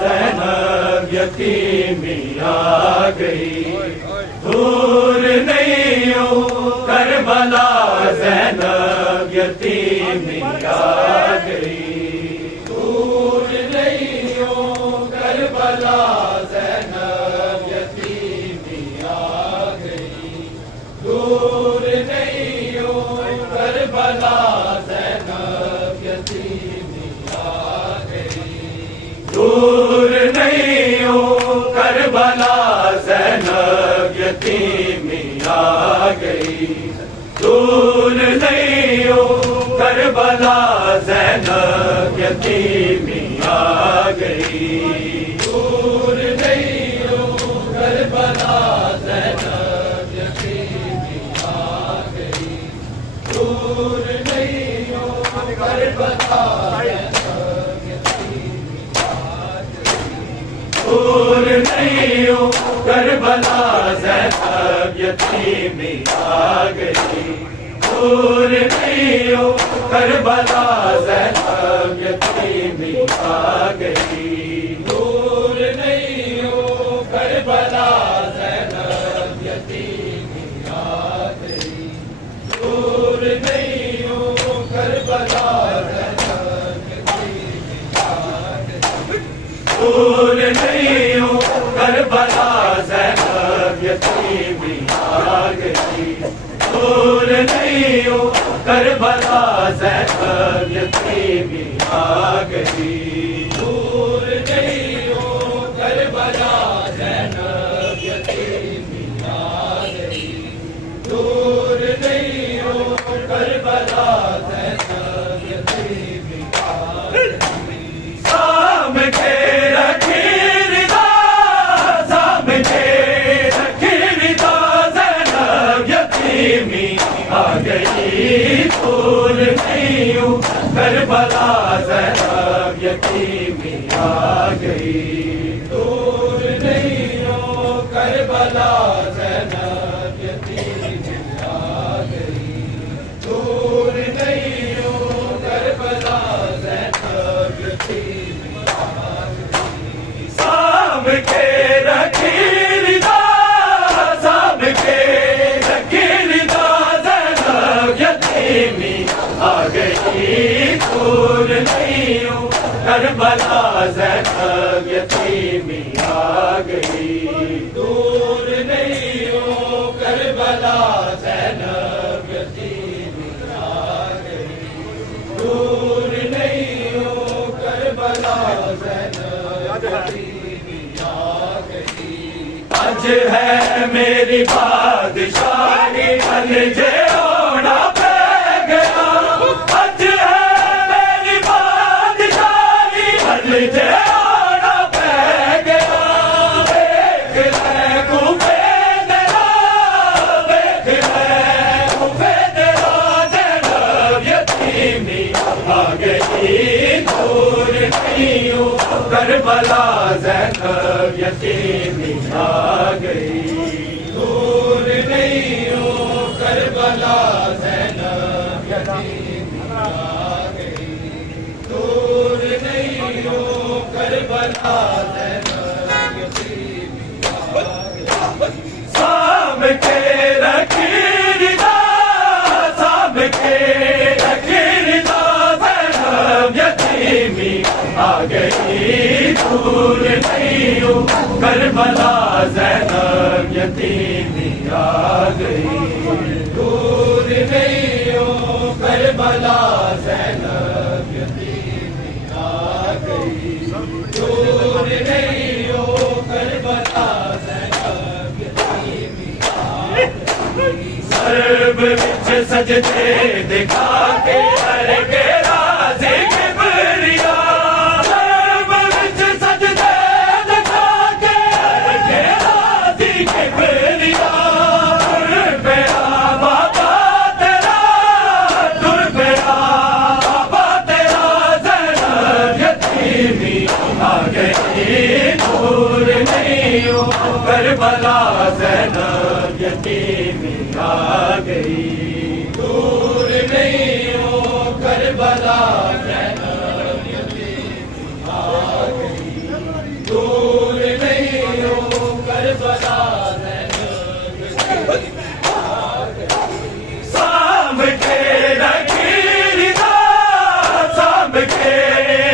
زینب یتیمی آ گئی، دور نہیں ہوں کربلا زینب یتیمی آ گئی، دور نہیں ہوں کربلا زینب یتیمی آ گئی، دور نہیں ہوں کربلا زینب یتیمی آ گئی، دور نہیں ہوں کربلا زینب یتیمی آ گئی، دور نہیں ہوں کربلا زینب یتیمی آ گئی، دور نہیں ہوں کربلا زینب یتیمی آ گئی، دور نہیں ہوں کربلا دور نہیں ہوں کربلا زینب یتیمی آ گئی، دور نہیں ہوں کربلا زینب یتیمی آ گئی، دور نہیں ہوں کربلا زینب یتیمی آ گئی، دور نہیں ہوں کربلا دور نہیں ہوں کربلا زینب یتیمی آ گئی، دور نہیں ہوں کربلا زینب یتیمی آ گئی، دور نہیں ہوں کربلا زینب یتیمی آ گئی، دور نہیں ہوں کربلا زینب یتیمی آ گئی، سام کے آ گئی، دور نہیں ہوں کربلا زینب یتیمی آ گئی، دور نہیں ہوں کربلا زینب یتیمی آ گئی، دور نہیں ہوں کربلا زینب یتیمی آ گئی، سام کے رکھی رضا سام کے آ گئی، دور نہیں ہوں کربلا زینب یتیمی آ گئی، دور نہیں ہوں کربلا زینب یتیمی آ گئی، دور نہیں ہوں کربلا زینب یتیمی آ گئی، آج ہے میری بادشاہی الجھے ہونا کربلا زینب یتیمی آ گئی، دور نہیں ہوں کربلا زینب یتیمی آ گئی، دور نہیں ہوں کربلا زینب یتیمی آ گئی، سام کے رکھی رضا سام کے رکھی رضا زینب یتیمی آ گئی، دور نہیں ہوں کربلا زینب یتیمی آ گئی، دور نہیں ہوں کربلا کربلا زینب یتیمی آ گئی دور نہیں ہو کربلا زینب یتیمی آ گئی سرب وچ سجدے دکھا کے ہر کے راضی کبریا سرب وچ سجدے دکھا کے ہر کے راضی کبریا کربلا زینب یتیمی آ گئی دور نہیں ہو کربلا زینب یتیمی آ گئی دور نہیں ہو کربلا زینب یتیمی آ گئی سام کے رکھی رضا سام کے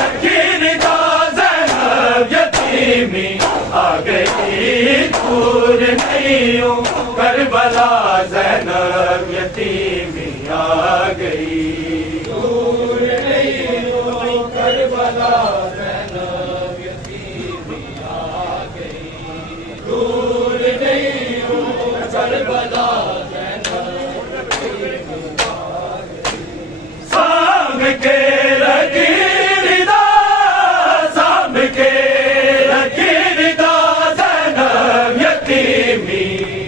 رکھی رضا زینب یتیمی آ گئی دور نہیں ہو کربلا زینب یتیمی آ گئی دور نہیں ہو کربلا زینب یتیمی آ گئی دور نہیں ہو کربلا زینب یتیمی آ گئی سام کے رکھی رضا سام کے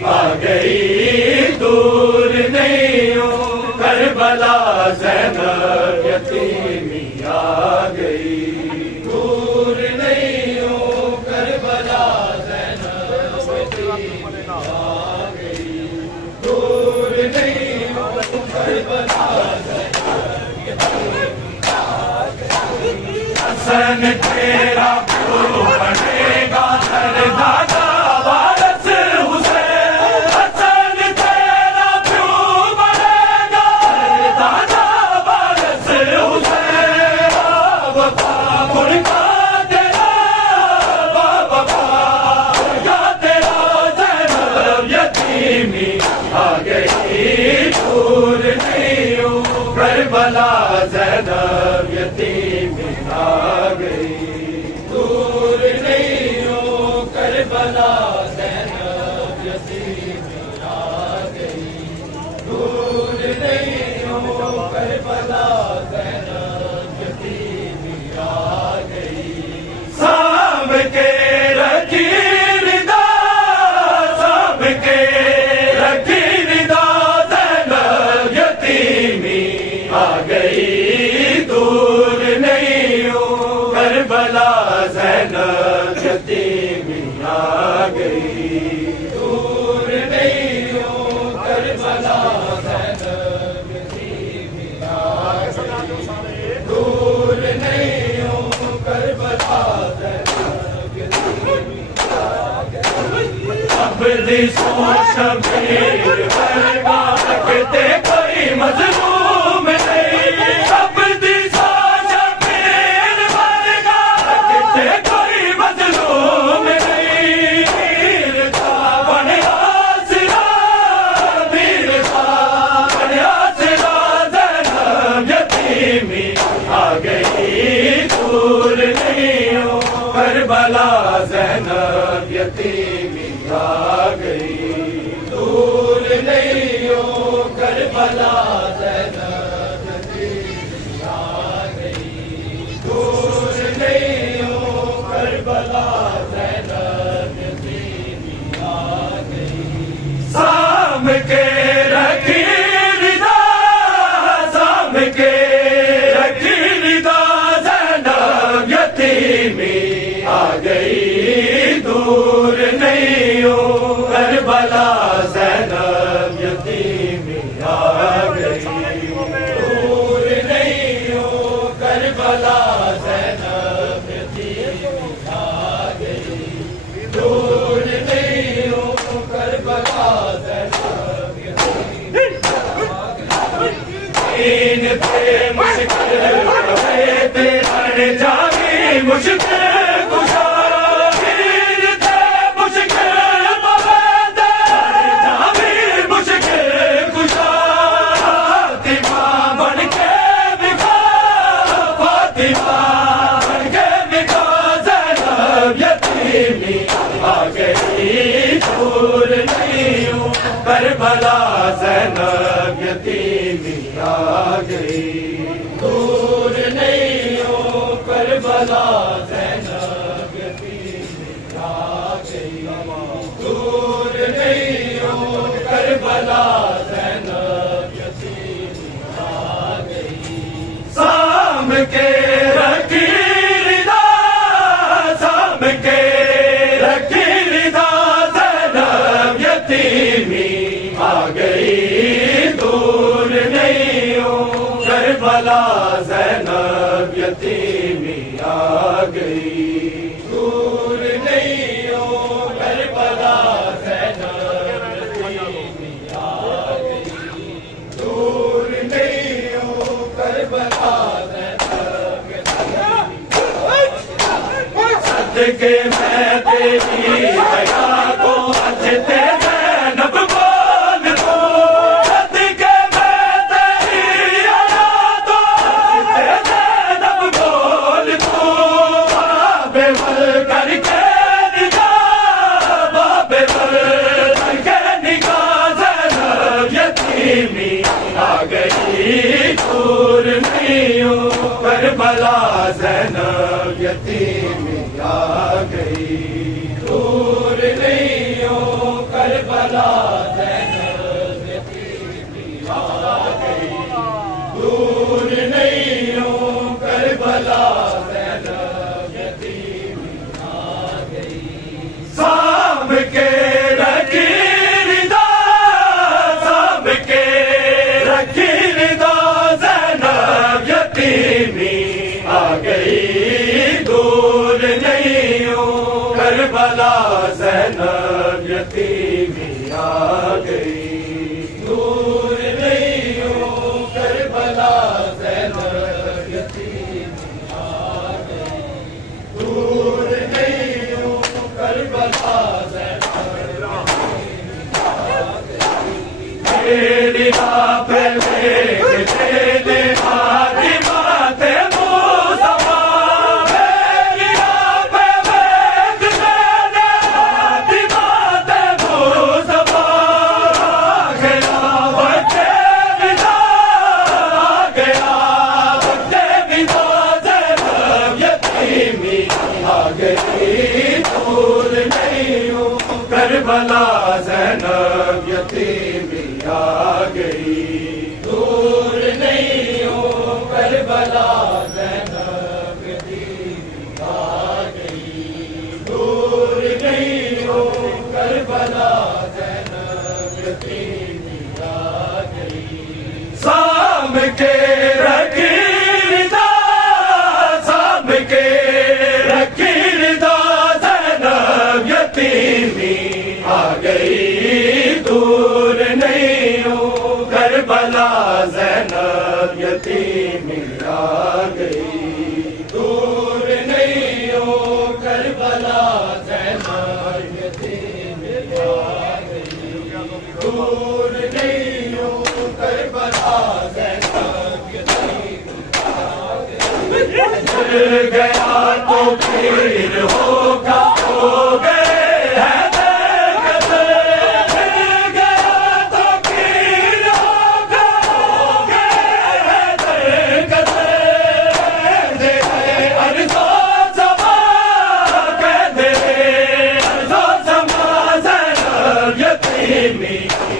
آ گئی دور نہیں ہو کربلا زینب یتیمی آ گئی دور نہیں ہو کربلا زینب یتیمی آ گئی دور نہیں ہو کربلا زینب یتیمی آ گئی حسن تیرا پیو بنے گا ہر دادا کربلا زینب یتیمی آ گئی دور نہیں ہو کربلا زینب یتیمی آ گئی دور نہیں ہو کربلا زینب یتیمی آ گئی سام کے رکھی رضا سام کے رکھی رضا زینب یتیمی آ گئی دور نہیں ہو کربلا زینب یتیمی آ گئی دور نہیں ہو کربلا زینب یتیمی آ گئی دور نہیں ہو کربلا زینب یتیمی آ گئی عبدی سو شبیر برگاہ کہتے کوئی مظلوم کربلا زینب یتیمی آ گئی دور نہیں ہو کربلا زینب یتیمی آ گئی دور نہیں ہو کربلا زینب یتیمی آ گئی سام کے رکھی رضا سام کے رکھی رضا زینب یتیمی آ گئی دور نہیں ہو کربلا زینب یتیمی آ گئی دور نہیں ہو کربلا زینب یتیمی آ گئی دور نہیں ہو کربلا زینب یتیمی آ گئی دین پہ مشکل رہے تھے ہر جانے مشکل بن کے گئی دور نہیں ہو کربلا زینب یتیم آ گئی دور نہیں ہو کربلا زینب یتیم آ گئی سام کے رکھی رضا سام کے رکھی رضا زینب یتیمی آ گئی دور نہیں ہو کربلا زینب یتیمی آ گئی دور نہیں ہو کربلا زینب یتیمی آ گئی دور نہیں ہو کربلا زینب یتیمی صدقے میں تیری حیا کو اچھتے زینب بول دو صدقے میں تیری حیا کو اچھتے زینب بول دو باب ول کر کے نگاہ باب ول کر کے نگاہ زینب یتیمی آ گئی دور نہیں ہو کربلا زینب یتیمی آ گئی دور نہیں ہو کربلا زینب یتیمی آ گئی دور نہیں ہو کربلا زینب یتیمی آ گئی سام کے رکھی رضا سام کے رکھی رضا زینب یتیمی آ گئی دور نہیں ہو کربلا زینب یتیمی آ گئی دور نہیں ہو کربلا زینب یتیمی آ گئی دور نہیں ہو کربلا زینب آ گئی میری راہ پہ میرے ہاتھ بات کربلا زینب یتیمی آ گئی دور نہیں ہو کربلا زینب یتیمی آ گئی دور نہیں ہو کربلا زینب یتیمی آ گئی سام کے رکھی رضا سام کے رکھی رضا زینب یتیمی آ گئی دور نہیں ہو کربلا زینب یتیمی آ گئی دور نہیں ہو کربلا زینب یتیمی آ گئی دور نہیں ہو کربلا زینب یتیمی آ گئی مر گیا تو پھر ہوگا ہو گئے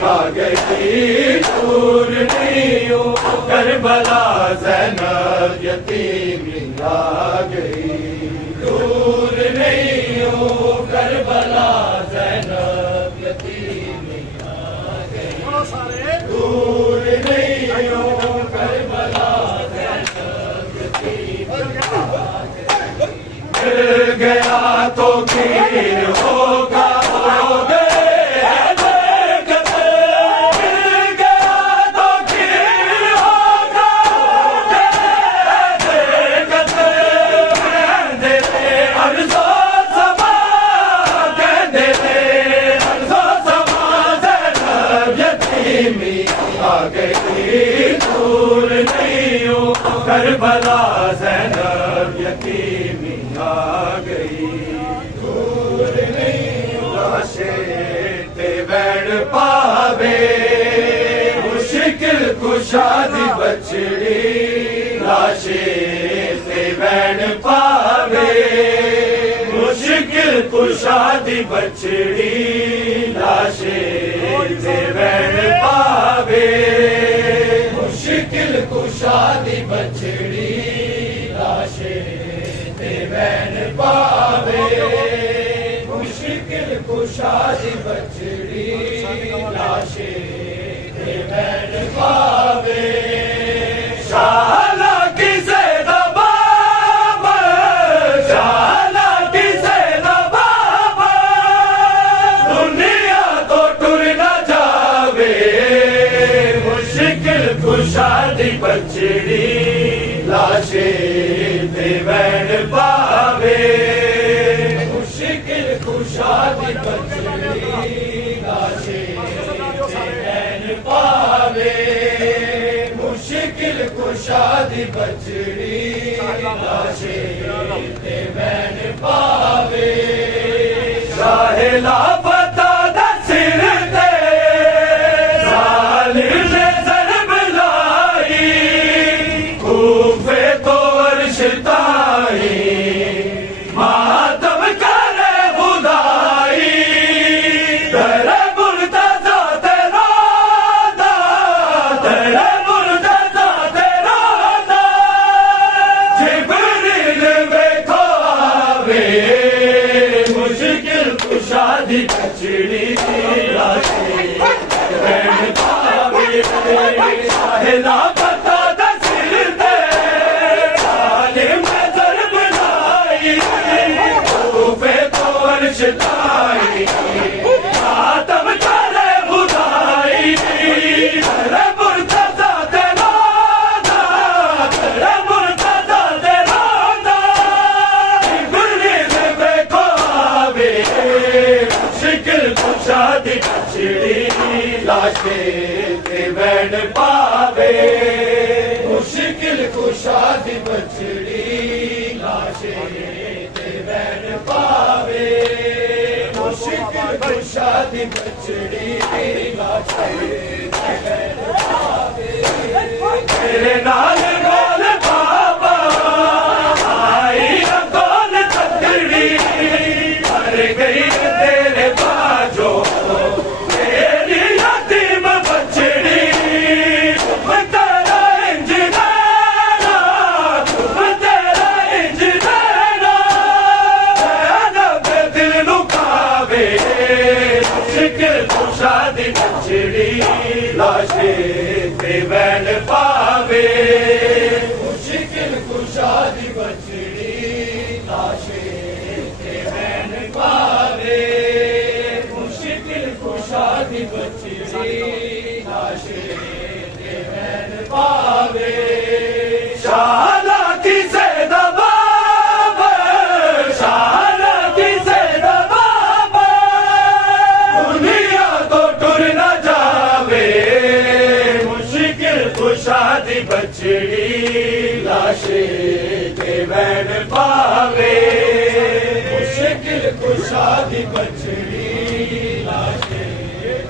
آ گئی دور نہیں ہو کربلا زینب یتیمی آ گئی دور نہیں ہو کربلا زینب یتیمی آ گئی دور نہیں ہو کربلا زینب یتیمی آ گئی مر گیا تو پھر ہوگا ہو گئے آ گئی دور نہیں ہو کربلا زینب یتیمی آ گئی دور نہیں ہو لاشیں تے بیٹھ پاوے مشکل کشادی بچڑی لاشے تے بین پاوے مشکل کشادی بچڑی لاشے تے بین پاوے مشکل کشادی بچڑی لاشے تے بین پاوے مشکل کشادی بچڑی لاشے تے بین پاوے شالا کسے دباب شالا کسے دباب دنیا تو ٹر نہ جاوے مشکل کشادی بچڑی لاشے تے بین پاوے مشکل کشادی بچڑی لاشے تے بین پاوے مشکل کشادی بچڑی لاشے تے بین پاوے شاہ لاپتہ دا سر تے ظالم نے ضرب لائی کوفے تو عرش تائی ماتم کرے خدائی در مرتضی تیرا دا در مرتضی تیرا دا جبریل بیٹھو آوے مشکل کشادی بچڑی لاشے بین پاوے شاہ لاپتہ دا سر تے ظالم نے ضرب لائی کوفے تو عرش تائی ماتم کرے خدائی در مرتضی تیرا دا در مرتضی تیرا دا جبریل بیٹھو آوے مشکل کشادی بچڑی لاشے تے بین پاوے مشکل کشادی بچڑی لاشے تے بین پاوے مشکل کشادی بچڑی لاشے تے بین پاوے تیرے نال گول بابا آئی گول تکڑی مر گئی تیرے باجو تیری یتیم بچڑی تم تیرا انجنیرا تم تیرا انجنیرا عذاب دل نکاوے مشکل کشادی بچڑی لاشے تے بین پاوے مشکل کشادی بچڑی لاشے تے بین پاوے مشکل کشادی بچڑی لاشے تے بین پاوے شالا کسے دباب شالا کسے دباب دنیا تو ٹر نہ جاوے مشکل کشادی بچڑی لاشے تے بین پاوے مشکل کشادی بچڑی لاشے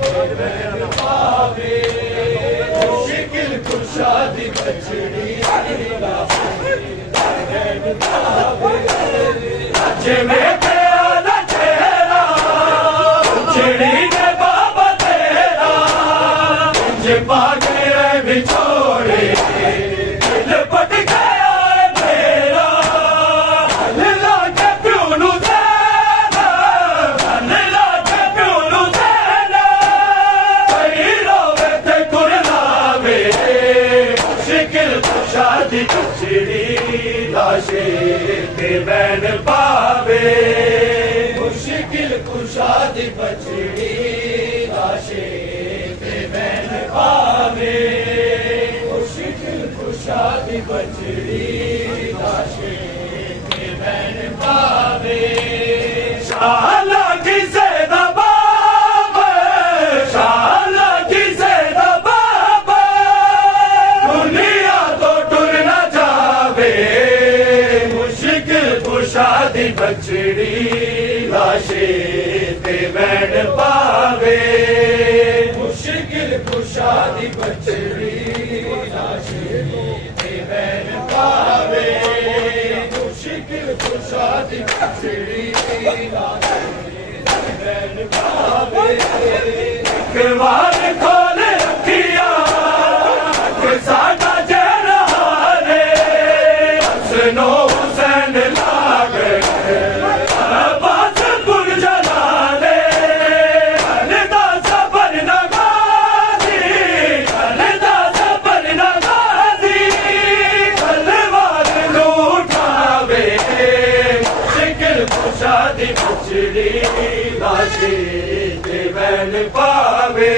تے بین پاوے مشکل کشادی بچڑی لاشے تے بین پاوے اج میں تیرا چہرہ بچڑی نے بابا تیرا انج پاگے بچھوڑے دل پٹ گیا ہے میرا اللہ کے پیو نو دینا اللہ کے پیو نو دینا کئی روے تے کرلاوے مشکل کشادی بچڑی لاشے تے بین پاوے مشکل کشادی بچڑی لاشے تے بین پاوے مشکل کشادی بچڑی لاشے تے بین پاوے شالا کسے دباب شالا کسے دباب دنیا تو ٹر نہ جاوے مشکل کشادی بچڑی لاشے تے بین پاوے مشکل کشادی بچڑی تے بین پاوے مشکل کشا دی بچڑی لاشے تے بین پاوے ایک بار کھول رکھیا ساڈا جرحانے حسن و حسین لاگ عباس گل جلانے الدا صبر نغازی الدا صبر نغازی تلوار لوٹاوے مشکل کشا دی بچڑی لاشے تے بین پاوے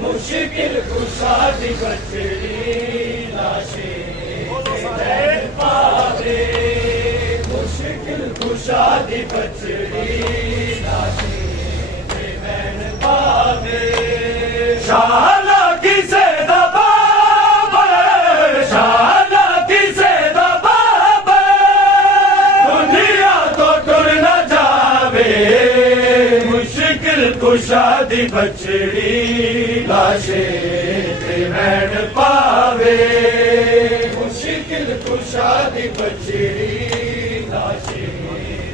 مشکل کشا دی بچڑی لاشے تے بین پاوے مشکل کشا دی بچڑی لاشے تے بین پاوے شالا کسے دا بابر شالا کسے دا بابر دنیا تو ٹر نہ جاوے مشکل کشا دی بچڑی لاشے تے بین پاوے مشکل کشا دی بچڑی لاشے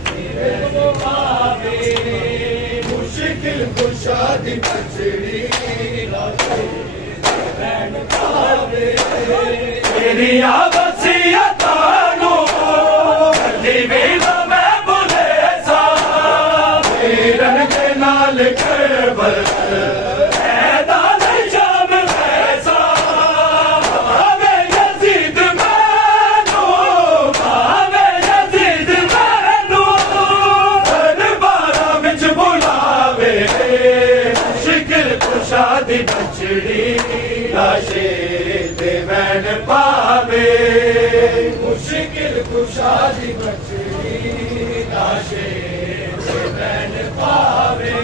تے بین پاوے مشکل کشا دی بچڑی لاشے تے بین پاوے تیریاں وصیتاں نو کدی وی نہ میں بھلے سا میرن دے نال کربل دی بچڑی لاشے تے بین پاوے مشکل کشا دی بچڑی لاشے تے بین پاوے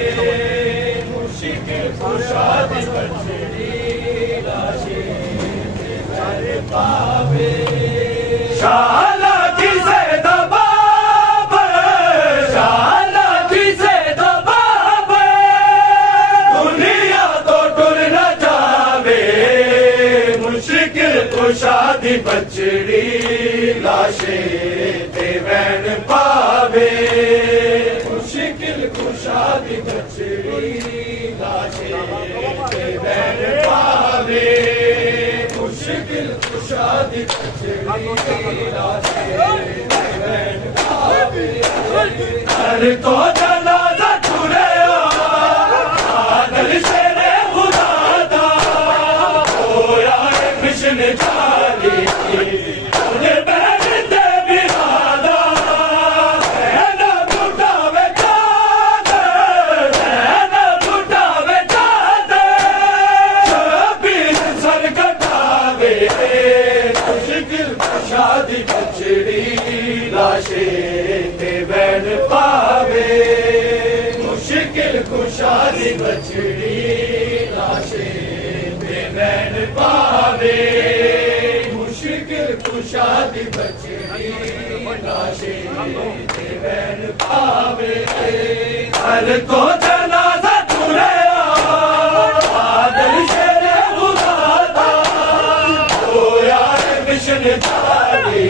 مشکل کشا دی بچڑی لاشے تے بین پاوے شالا کسے دا بابر شالا کسے دا بابر دنیا مشکل کشا دی بچڑی لاشے تے بین پاوے مشکل کشا دی بچڑی لاشے تے بین پاوے مشکل کشا دی بچڑی لاشے تے بین پاوے ہر تو جنازہ ٹریا عادل شیر خدا دا ہویا مشن جاری انہیں بین دے برادا اینا بھٹاوے چادر اینا بھٹاوے چادر شبیر سر کٹاوے مشکل کشا دی بچڑی لاشے تے بین پاوے مشکل کشا دی بچڑی لاشے تے بین پاوے مشکل کشا دی بچڑی لاشے تے بین پاوے ہر تو جنازہ ٹریا عادل شیر خدا دا ہویا مشن جاری